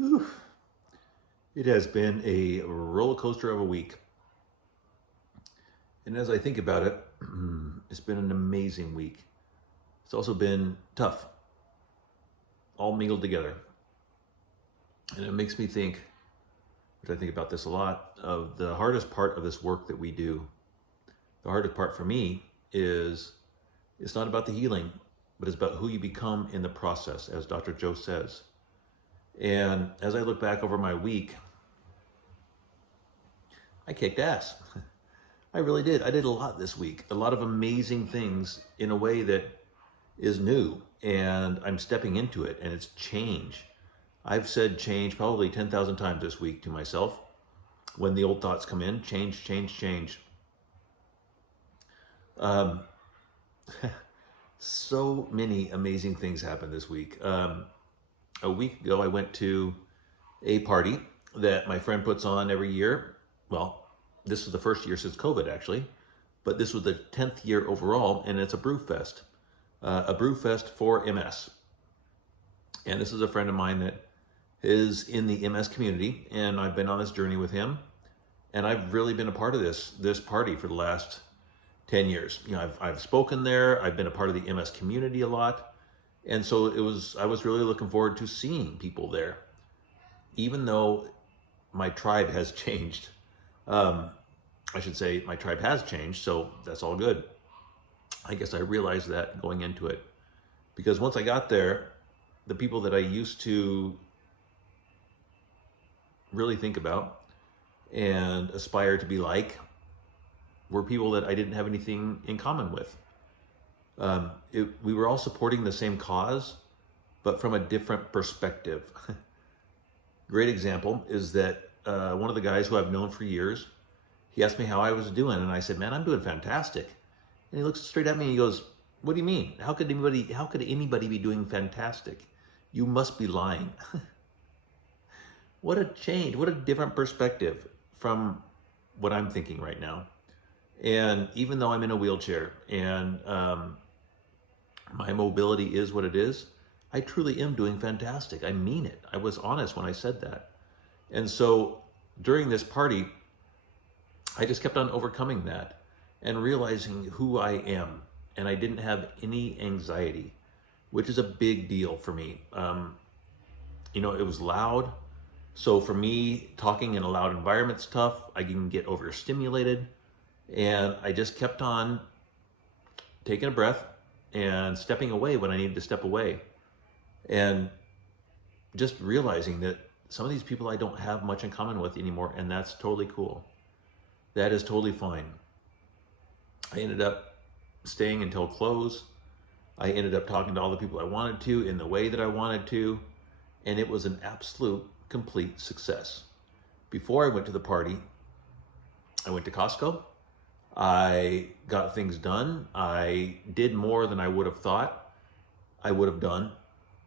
Whew. It has been a roller coaster of a week. And as I think about it, it's been an amazing week. It's also been tough, all mingled together. And it makes me think, which I think about this a lot, of the hardest part of this work that we do. The hardest part for me is it's not about the healing, but it's about who you become in the process, as Dr. Joe says. And as I look back over my week, I kicked ass. I really did. I did a lot this week, a lot of amazing things in a way that is new, and I'm stepping into it, and it's change. I've said change probably 10,000 times this week to myself when the old thoughts come in. Change, change, change. Um, so many amazing things happened this week. A week ago, I went to a party that my friend puts on every year. Well, this was the first year since COVID, actually, but this was the 10th year overall, and it's a brew fest. A brew fest for MS. And this is a friend of mine that is in the MS community, and I've been on this journey with him. And I've really been a part of this party for the last 10 years. You know, I've spoken there, I've been a part of the MS community a lot. And so I was really looking forward to seeing people there. Even though my tribe has changed. I should say my tribe has changed, so that's all good. I guess I realized that going into it. Because once I got there, the people that I used to really think about and aspire to be like were people that I didn't have anything in common with. We were all supporting the same cause, but from a different perspective. Great example is that one of the guys who I've known for years, he asked me how I was doing, and I said, "Man, I'm doing fantastic." And he looks straight at me and he goes, "What do you mean? How could anybody be doing fantastic? You must be lying." What a change, what a different perspective from what I'm thinking right now. And even though I'm in a wheelchair and my mobility is what it is, I truly am doing fantastic. I mean it. I was honest when I said that. And so during this party, I just kept on overcoming that and realizing who I am. And I didn't have any anxiety, which is a big deal for me. It was loud. So for me, talking in a loud environment's tough. I can get overstimulated. And I just kept on taking a breath and stepping away when I needed to step away. And just realizing that some of these people I don't have much in common with anymore, and that's totally cool. That is totally fine. I ended up staying until close. I ended up talking to all the people I wanted to in the way that I wanted to, and it was an absolute, complete success. Before I went to the party, I went to Costco. I got things done. I did more than I would have thought I would have done,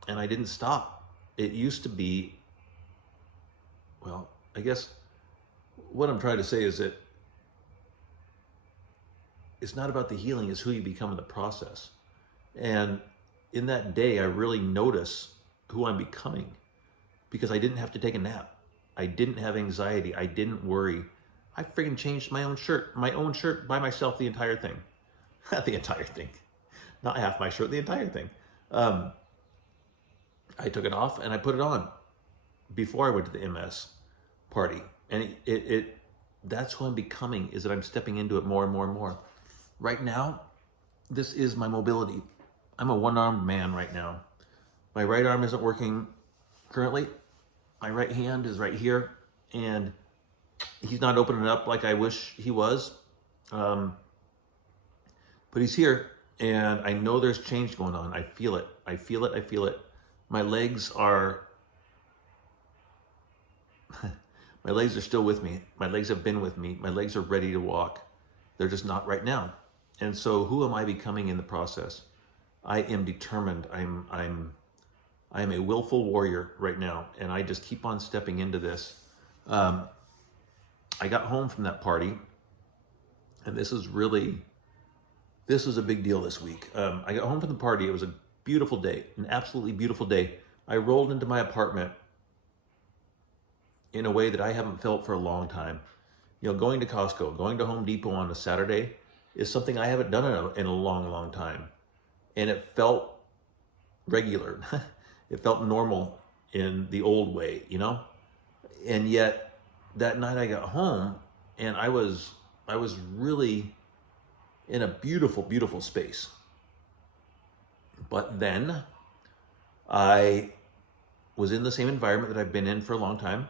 and I didn't stop. It used to be, well, I guess what I'm trying to say is that it's not about the healing, it's who you become in the process. And in that day, I really notice who I'm becoming because I didn't have to take a nap. I didn't have anxiety. I didn't worry. I freaking changed my own shirt by myself, the entire thing. The entire thing. Not half my shirt, the entire thing. I took it off and I put it on before I went to the MS party. And that's who I'm becoming, is that I'm stepping into it more and more and more. Right now, this is my mobility. I'm a one-armed man right now. My right arm isn't working currently. My right hand is right here, and he's not opening up like I wish he was. But he's here, and I know there's change going on. I feel it. I feel it. I feel it. My legs are my legs are still with me. My legs have been with me. My legs are ready to walk. They're just not right now. And so who am I becoming in the process? I am determined. I am a willful warrior right now, and I just keep on stepping into this. I got home from that party, and this was a big deal this week. I got home from the party. It was a beautiful day, an absolutely beautiful day. I rolled into my apartment, in a way that I haven't felt for a long time. You know, going to Costco, going to Home Depot on a Saturday is something I haven't done in a long, long time. And it felt regular. It felt normal in the old way, you know? And yet that night I got home and I was really in a beautiful, beautiful space. But then I was in the same environment that I've been in for a long time,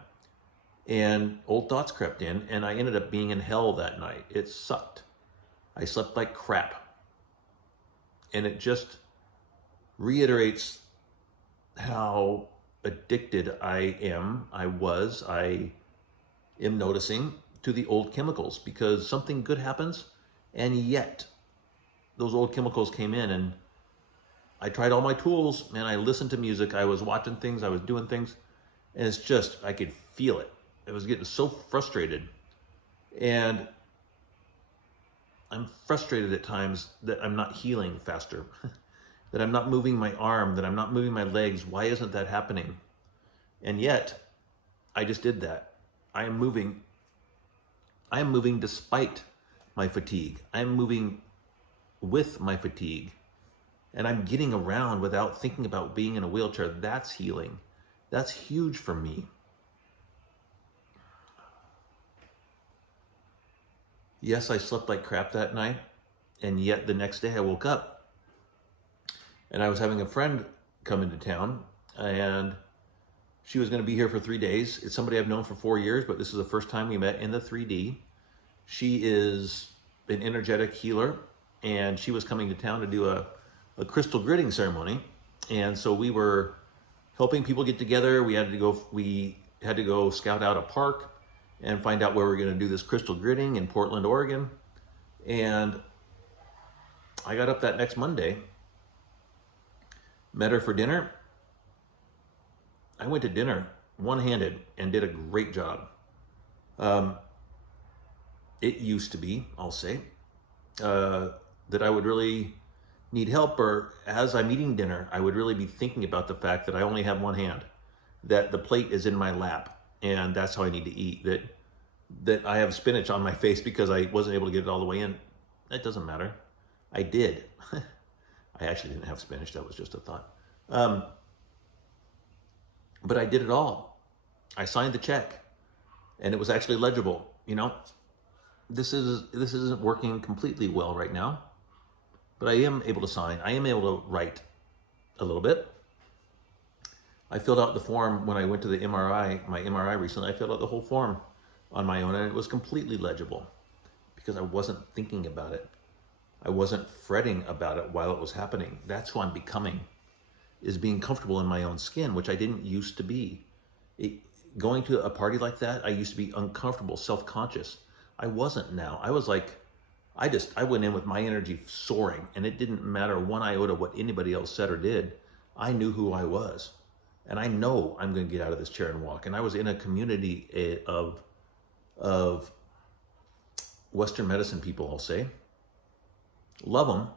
and old thoughts crept in, and I ended up being in hell that night. It sucked. I slept like crap. And it just reiterates how addicted I am, I am noticing to the old chemicals, because something good happens, and yet those old chemicals came in, and I tried all my tools, and I listened to music, I was watching things, I was doing things, and it's just, I could feel it. I was getting so frustrated. And I'm frustrated at times that I'm not healing faster, that I'm not moving my arm, that I'm not moving my legs. Why isn't that happening? And yet, I just did that. I am moving despite my fatigue. I'm moving with my fatigue. And I'm getting around without thinking about being in a wheelchair. That's healing. That's huge for me. Yes, I slept like crap that night, and yet the next day I woke up and I was having a friend come into town, and she was going to be here for 3 days. It's somebody I've known for 4 years, but this is the first time we met in the 3D. She is an energetic healer, and she was coming to town to do a crystal gridding ceremony. And so we were helping people get together. We had to go scout out a park and find out where we're going to do this crystal gridding in Portland, Oregon. And I got up that next Monday, met her for dinner. I went to dinner one-handed and did a great job. It used to be, I'll say, that I would really need help, or as I'm eating dinner, I would really be thinking about the fact that I only have one hand, that the plate is in my lap, and that's how I need to eat, that I have spinach on my face because I wasn't able to get it all the way in. That doesn't matter. I did. I actually didn't have spinach. That was just a thought. But I did it all. I signed the check, and it was actually legible. You know, this isn't working completely well right now, but I am able to sign. I am able to write a little bit. I filled out the form when I went to the MRI, my MRI recently. I filled out the whole form on my own, and it was completely legible because I wasn't thinking about it. I wasn't fretting about it while it was happening. That's who I'm becoming, is being comfortable in my own skin, which I didn't used to be. Going to a party like that, I used to be uncomfortable, self-conscious. I wasn't now. I was like, I went in with my energy soaring, and it didn't matter one iota what anybody else said or did. I knew who I was, and I know I'm going to get out of this chair and walk. And I was in a community of Western medicine people, I'll say. Love them.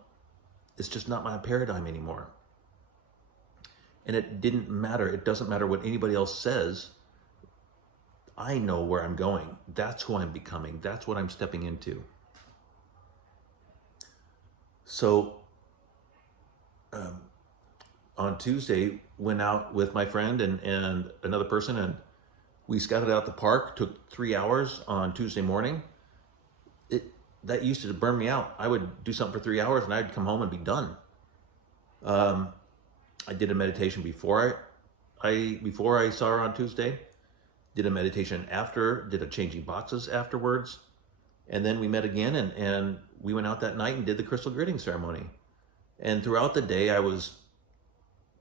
It's just not my paradigm anymore. And it didn't matter. It doesn't matter what anybody else says. I know where I'm going. That's who I'm becoming. That's what I'm stepping into. So on Tuesday, went out with my friend and another person, and we scouted out the park. Took 3 hours on Tuesday morning. That used to burn me out. I would do something for 3 hours and I'd come home and be done. I did a meditation before I saw her on Tuesday. Did a meditation after, did a changing boxes afterwards. And then we met again, and we went out that night and did the crystal gridding ceremony. And throughout the day, I was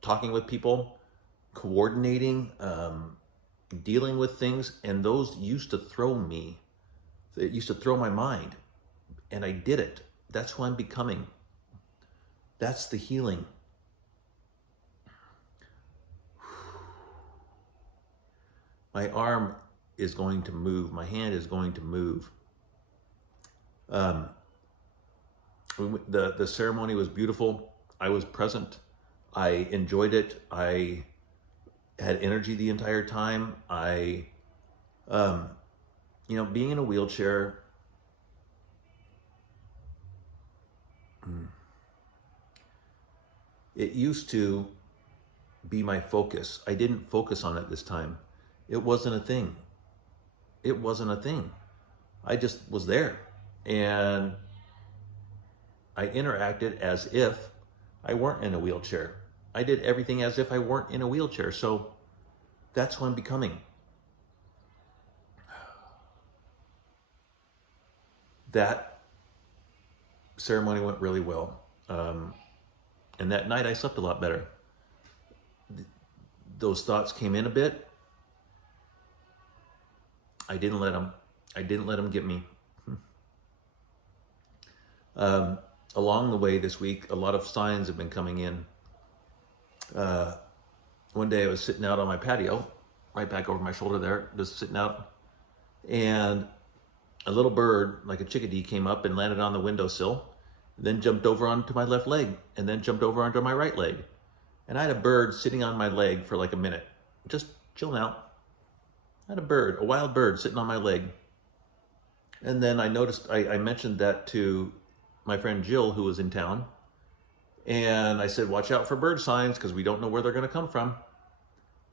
talking with people, coordinating, dealing with things, and those used to throw me. It used to throw my mind. And I did it. That's who I'm becoming. That's the healing. My arm is going to move. My hand is going to move. The ceremony was beautiful. I was present. I enjoyed it. I had energy the entire time. I Um, being in a wheelchair, it used to be my focus. I didn't focus on it this time. It wasn't a thing. It wasn't a thing. I just was there. And I interacted as if I weren't in a wheelchair. I did everything as if I weren't in a wheelchair. So that's who I'm becoming. That ceremony went really well. And that night I slept a lot better. Those thoughts came in a bit. I didn't let them get me. Along the way this week, a lot of signs have been coming in. One day I was sitting out on my patio, right back over my shoulder there, just sitting out, and a little bird, like a chickadee, came up and landed on the windowsill, then jumped over onto my left leg, and then jumped over onto my right leg. And I had a bird sitting on my leg for like a minute, just chilling out. I had a wild bird sitting on my leg. And then I noticed, I mentioned that to my friend Jill, who was in town. And I said, watch out for bird signs because we don't know where they're going to come from.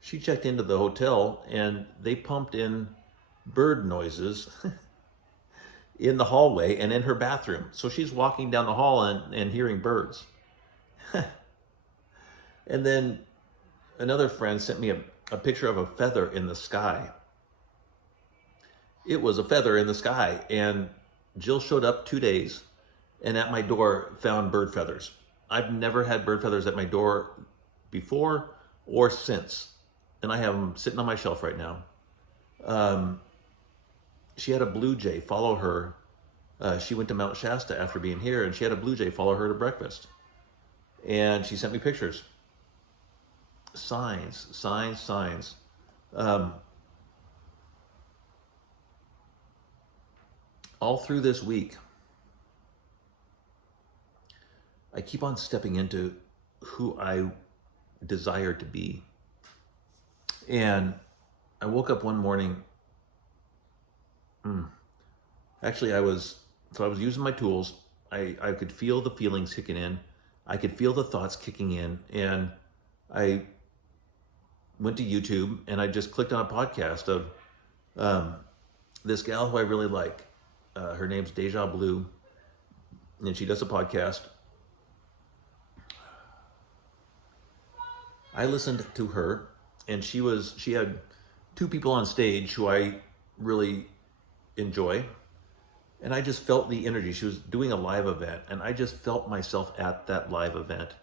She checked into the hotel and they pumped in bird noises in the hallway and in her bathroom. So she's walking down the hall and hearing birds. And then another friend sent me a picture of a feather in the sky. It was a feather in the sky. And Jill showed up 2 days and at my door found bird feathers. I've never had bird feathers at my door before or since. And I have them sitting on my shelf right now. She had a blue jay follow her. She went to Mount Shasta after being here, and she had a blue jay follow her to breakfast. And she sent me pictures. Signs, signs, signs. All through this week, I keep on stepping into who I desire to be. And I woke up one morning. Actually, I was using my tools. I could feel the feelings kicking in. I could feel the thoughts kicking in. And I went to YouTube and I just clicked on a podcast of this gal who I really like. Her name's Deja Blue, and she does a podcast. I listened to her, and she had 2 people on stage who I really enjoy, and I just felt the energy. She was doing a live event, and I just felt myself at that live event.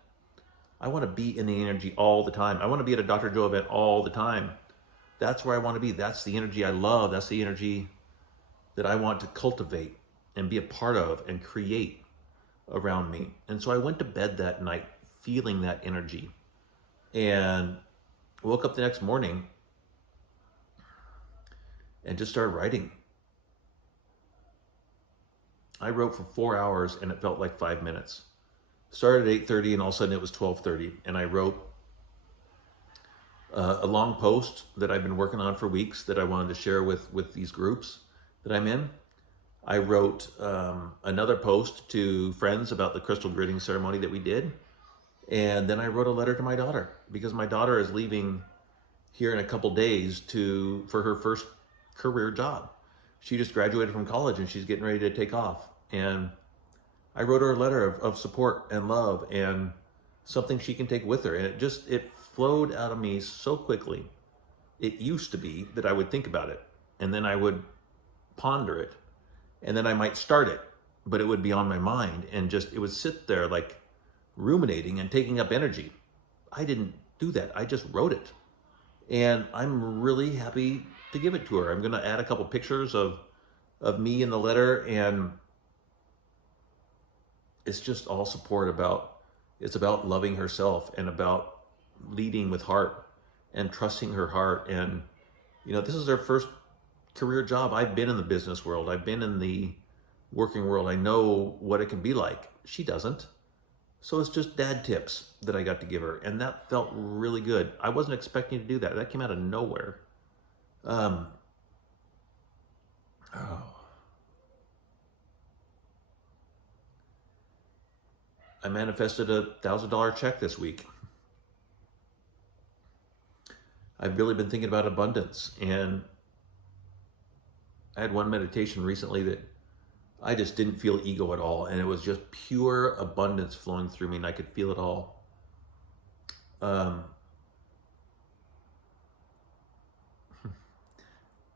I want to be in the energy all the time. I want to be at a Dr. Joe event all the time. That's where I want to be. That's the energy I love. That's the energy that I want to cultivate and be a part of and create around me. And so I went to bed that night feeling that energy. And woke up the next morning and just started writing. I wrote for 4 hours and it felt like 5 minutes. Started at 8:30 and all of a sudden it was 12:30. And I wrote a long post that I've been working on for weeks that I wanted to share with these groups that I'm in. I wrote another post to friends about the crystal gritting ceremony that we did. And then I wrote a letter to my daughter because my daughter is leaving here in a couple days for her first career job. She just graduated from college and she's getting ready to take off. And I wrote her a letter of support and love and something she can take with her. And it flowed out of me so quickly. It used to be that I would think about it and then I would ponder it and then I might start it, but it would be on my mind and it would sit there like ruminating and taking up energy. I didn't do that. I just wrote it. And I'm really happy to give it to her. I'm going to add a couple pictures of me in the letter, and it's just all support it's about loving herself and about leading with heart and trusting her heart. And, this is her first career job. I've been in the business world. I've been in the working world. I know what it can be like. She doesn't. So it's just dad tips that I got to give her. And that felt really good. I wasn't expecting to do that. That came out of nowhere. Oh. I manifested a $1,000 check this week. I've really been thinking about abundance, and I had one meditation recently that I just didn't feel ego at all, and it was just pure abundance flowing through me, and I could feel it all. Um,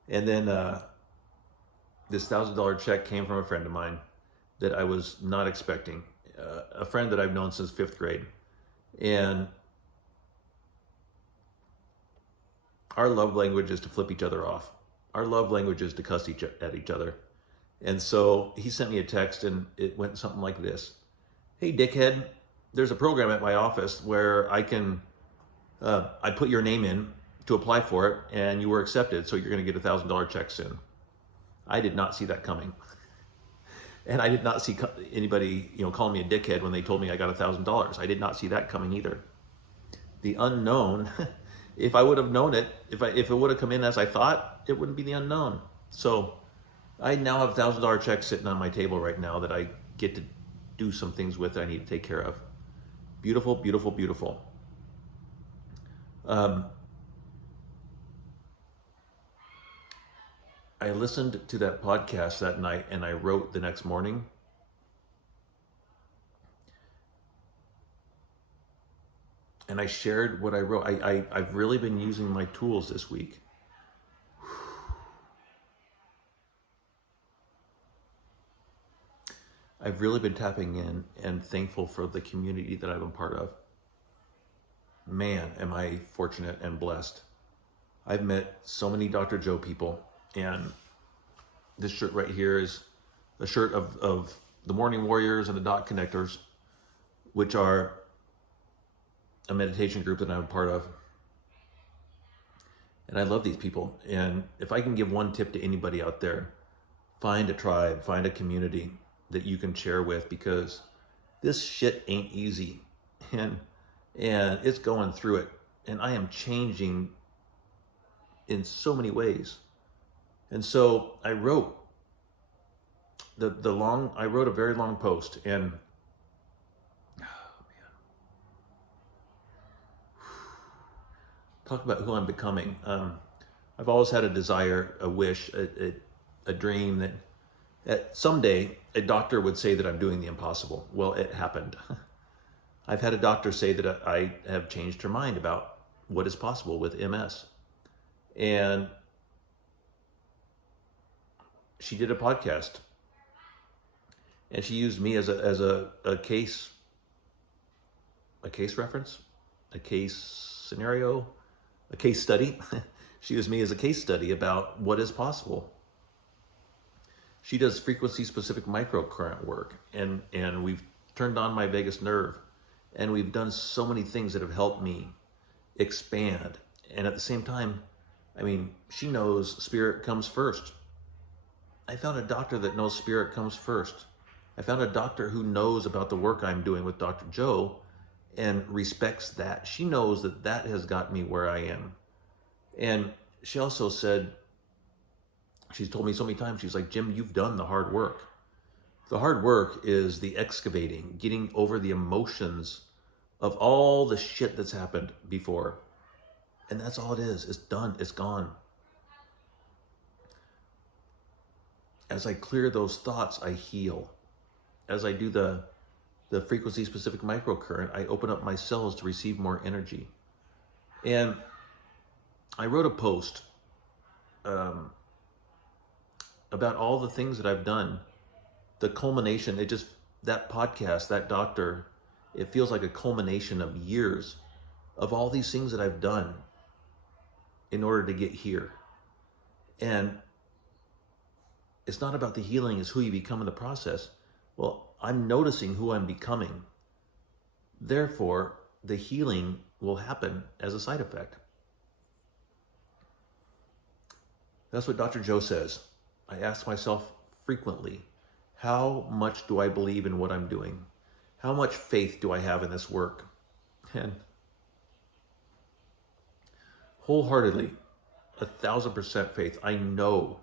and then this $1,000 check came from a friend of mine that I was not expecting, a friend that I've known since 5th grade, and our love language is to flip each other off. Our love language is to cuss at each other. And so he sent me a text, and it went something like this. Hey, dickhead, there's a program at my office where I put your name in to apply for it, and you were accepted, so you're going to get a $1,000 check soon. I did not see that coming. And I did not see anybody, calling me a dickhead when they told me I got $1,000. I did not see that coming either. The unknown, if I would have known it, if it would have come in as I thought, it wouldn't be the unknown. So I now have $1,000 checks sitting on my table right now that I get to do some things with that I need to take care of. Beautiful, beautiful, beautiful. I listened to that podcast that night, and I wrote the next morning. And I shared what I wrote. I've really been using my tools this week. I've really been tapping in and thankful for the community that I've been part of. Man, am I fortunate and blessed. I've met so many Dr. Joe people, and this shirt right here is a shirt of the Morning Warriors and the Dot Connectors, which are a meditation group that I'm a part of. And I love these people. And if I can give one tip to anybody out there, find a tribe, find a community that you can share with, because this shit ain't easy. And it's going through it. And I am changing in so many ways. And so I wrote I wrote a very long post, and talk about who I'm becoming. I've always had a desire, a wish, a dream that someday a doctor would say that I'm doing the impossible. Well, it happened. I've had a doctor say that I have changed her mind about what is possible with MS. And she did a podcast, and she used me as a case reference, a case scenario, a case study. She used me as a case study about what is possible. She does frequency specific microcurrent work, and we've turned on my vagus nerve, and we've done so many things that have helped me expand. And at the same time, she knows spirit comes first. I found a doctor that knows spirit comes first. I found a doctor who knows about the work I'm doing with Dr. Joe and respects that. She knows that has got me where I am. And she also said, she's told me so many times, she's like, Jim, you've done the hard work. The hard work is the excavating, getting over the emotions of all the shit that's happened before. And that's all it is. It's done. It's gone. As I clear those thoughts, I heal. As I do the frequency specific microcurrent, I open up my cells to receive more energy. And I wrote a post about all the things that I've done. The culmination, that podcast, that doctor, it feels like a culmination of years of all these things that I've done in order to get here. And it's not about the healing, it's who you become in the process. Well, I'm noticing who I'm becoming. Therefore, the healing will happen as a side effect. That's what Dr. Joe says. I ask myself frequently, how much do I believe in what I'm doing? How much faith do I have in this work? And wholeheartedly, 1,000% faith. I know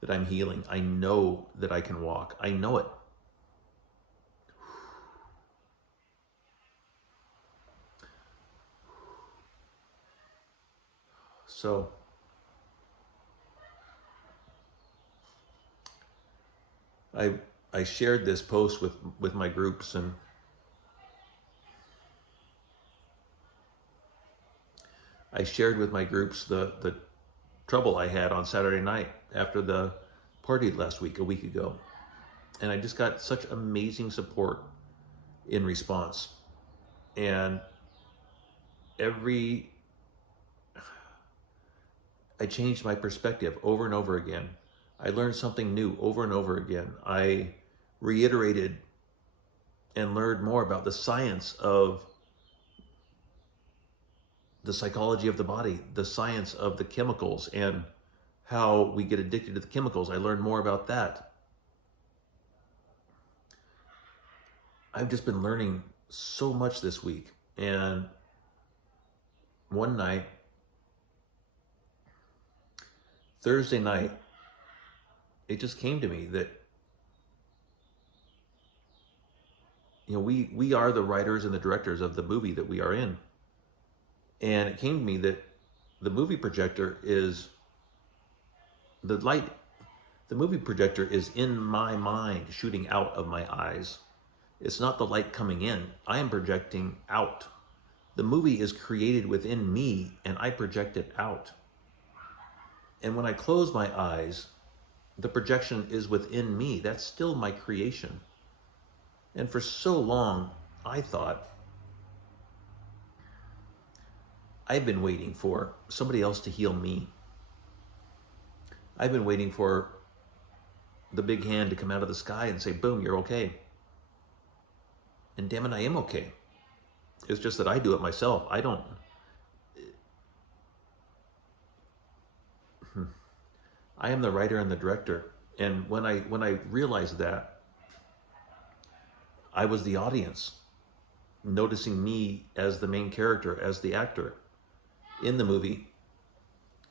that I'm healing. I know that I can walk. I know it. So I I shared this post with my groups, and I shared with my groups the trouble I had on Saturday night after the party last week, a week ago. And I just got such amazing support in response. And every I changed my perspective over and over again. I learned something new over and over again. I reiterated and learned more about the science of the psychology of the body, the science of the chemicals, and how we get addicted to the chemicals. I learned more about that. I've just been learning so much this week. And one night, Thursday night, it just came to me that, we are the writers and the directors of the movie that we are in. And it came to me that the movie projector is the light. The movie projector is in my mind, shooting out of my eyes. It's not the light coming in. I am projecting out. The movie is created within me, and I project it out. And when I close my eyes, the projection is within me. That's still my creation. And for so long, I thought I've been waiting for somebody else to heal me. I've been waiting for the big hand to come out of the sky and say, boom, you're okay. And damn it, I am okay. It's just that I do it myself. I don't. I am the writer and the director. And when I realized that, I was the audience, noticing me as the main character, as the actor in the movie.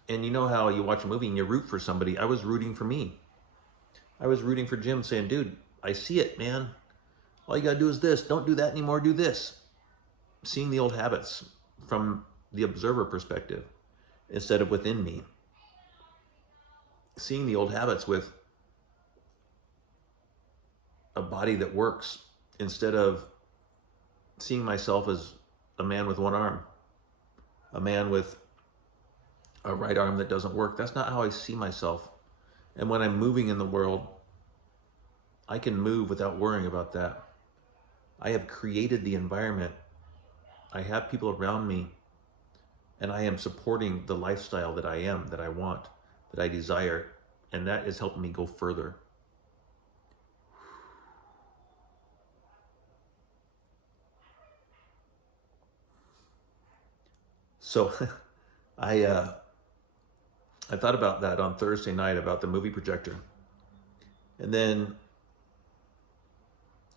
And you know how you watch a movie and you root for somebody? I was rooting for me. I was rooting for Jim, saying, dude, I see it, man. All you gotta do is this. Don't do that anymore, do this. Seeing the old habits from the observer perspective instead of within me. Seeing the old habits with a body that works instead of seeing myself as a man with one arm, a man with a right arm that doesn't work. That's not how I see myself. And when I'm moving in the world, I can move without worrying about that. I have created the environment. I have people around me, and I am supporting the lifestyle that I am, that I want, that I desire, and that is helping me go further. So I thought about that on Thursday night, about the movie projector. And then,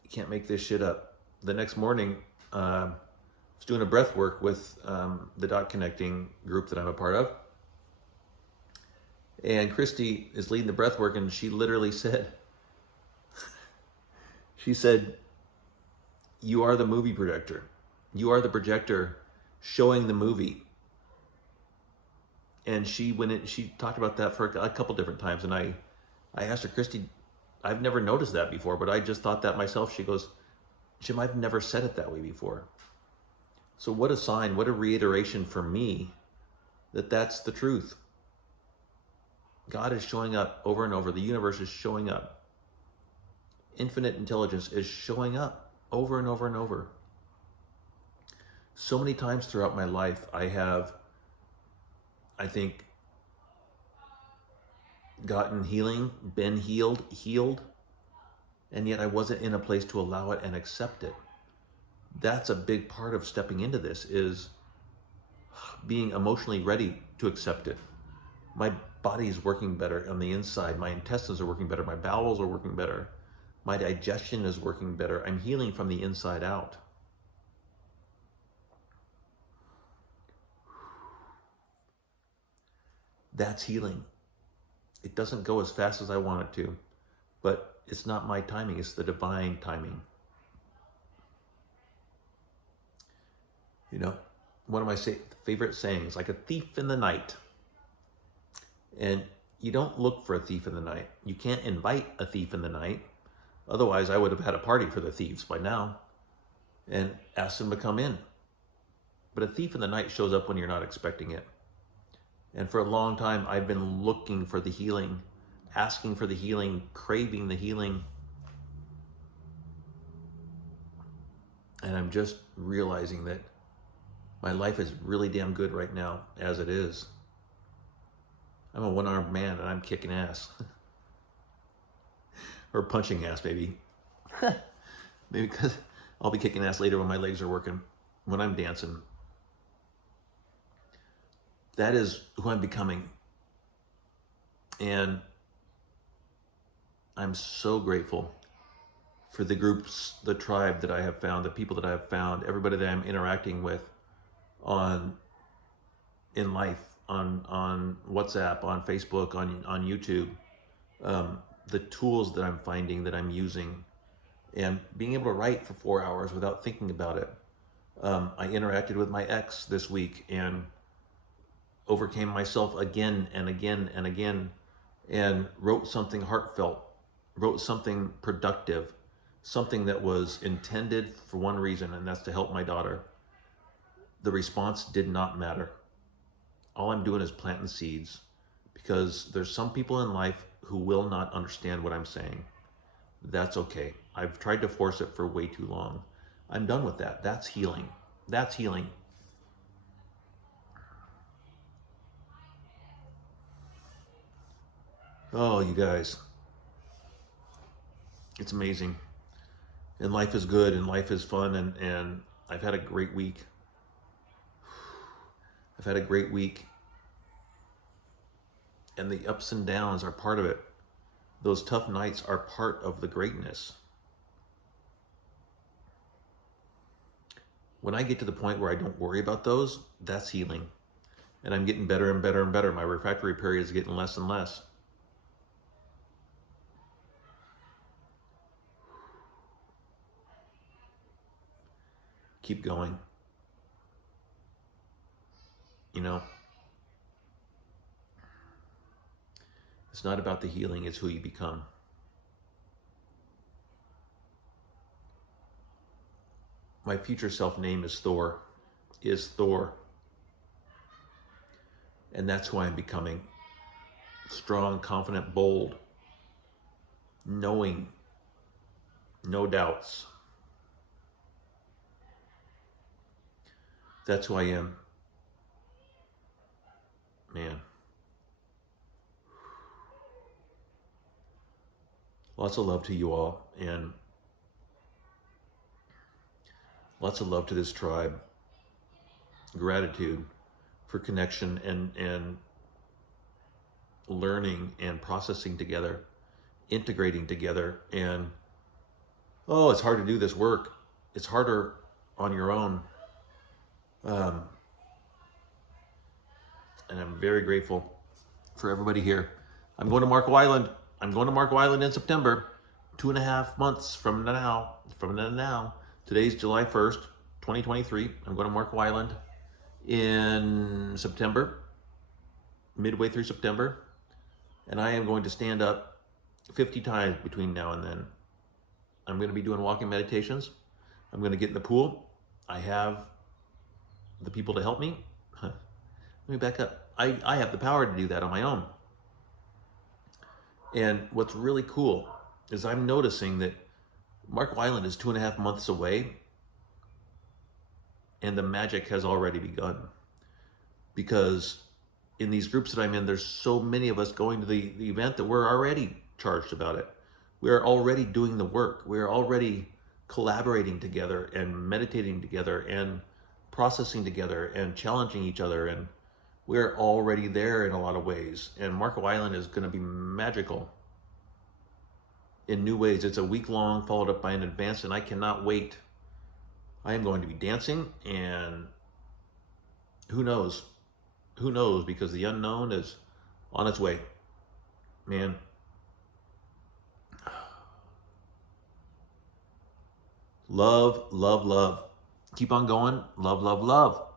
you can't make this shit up. The next morning, I was doing a breath work with the Dot Connecting group that I'm a part of. And Christy is leading the breath work, and she literally said, you are the movie projector. You are the projector showing the movie. And she talked about that for a couple different times. And I asked her, Christy, I've never noticed that before, but I just thought that myself. She goes, Jim, I've never said it that way before. So what a sign, what a reiteration for me that that's the truth. God is showing up over and over. The universe is showing up. Infinite intelligence is showing up over and over and over. So many times throughout my life, I have, I think, gotten healing, been healed, and yet I wasn't in a place to allow it and accept it. That's a big part of stepping into this, is being emotionally ready to accept it. My body is working better on the inside. My intestines are working better. My bowels are working better. My digestion is working better. I'm healing from the inside out. That's healing. It doesn't go as fast as I want it to, but it's not my timing, it's the divine timing. You know, one of my favorite sayings, like a thief in the night. And you don't look for a thief in the night. You can't invite a thief in the night. Otherwise, I would have had a party for the thieves by now and asked them to come in. But a thief in the night shows up when you're not expecting it. And for a long time, I've been looking for the healing, asking for the healing, craving the healing. And I'm just realizing that my life is really damn good right now as it is. I'm a one-armed man and I'm kicking ass. Or punching ass, maybe. Maybe because I'll be kicking ass later when my legs are working, when I'm dancing. That is who I'm becoming. And I'm so grateful for the groups, the tribe that I have found, the people that I have found, everybody that I'm interacting with in life, on WhatsApp, on Facebook, on YouTube, the tools that I'm finding, that I'm using, and being able to write for 4 hours without thinking about it. I interacted with my ex this week and overcame myself again and again and again, and wrote something heartfelt, wrote something productive, something that was intended for one reason, and that's to help my daughter. The response did not matter. All I'm doing is planting seeds, because there's some people in life who will not understand what I'm saying. That's okay. I've tried to force it for way too long. I'm done with that. That's healing. That's healing. Oh, you guys. It's amazing. And life is good and life is fun, and I've had a great week. I've had a great week. And the ups and downs are part of it. Those tough nights are part of the greatness. When I get to the point where I don't worry about those, that's healing. And I'm getting better and better and better. My refractory period is getting less and less. Keep going. You know, it's not about the healing, it's who you become. My future self name is Thor. And that's who I'm becoming. Strong, confident, bold, knowing, no doubts. That's who I am. Man. Lots of love to you all, and lots of love to this tribe. Gratitude for connection and learning and processing together, integrating together. And oh, it's hard to do this work. It's harder on your own. And I'm very grateful for everybody here. I'm going to Marco Island. I'm going to Marco Island in September, 2.5 months from now. Today's July 1st, 2023. I'm going to Marco Island in September, midway through September. And I am going to stand up 50 times between now and then. I'm going to be doing walking meditations. I'm going to get in the pool. I have the people to help me. Let me back up. I have the power to do that on my own. And what's really cool is I'm noticing that Marco Island is 2.5 months away, and the magic has already begun. Because in these groups that I'm in, there's so many of us going to the event that we're already charged about it. We're already doing the work. We're already collaborating together and meditating together and processing together and challenging each other, and we're already there in a lot of ways. And Marco Island is going to be magical in new ways. It's a week long, followed up by an advance, and I cannot wait. I am going to be dancing, and who knows? Who knows? Because the unknown is on its way. man, love, love, love. Keep on going. Love, love, love.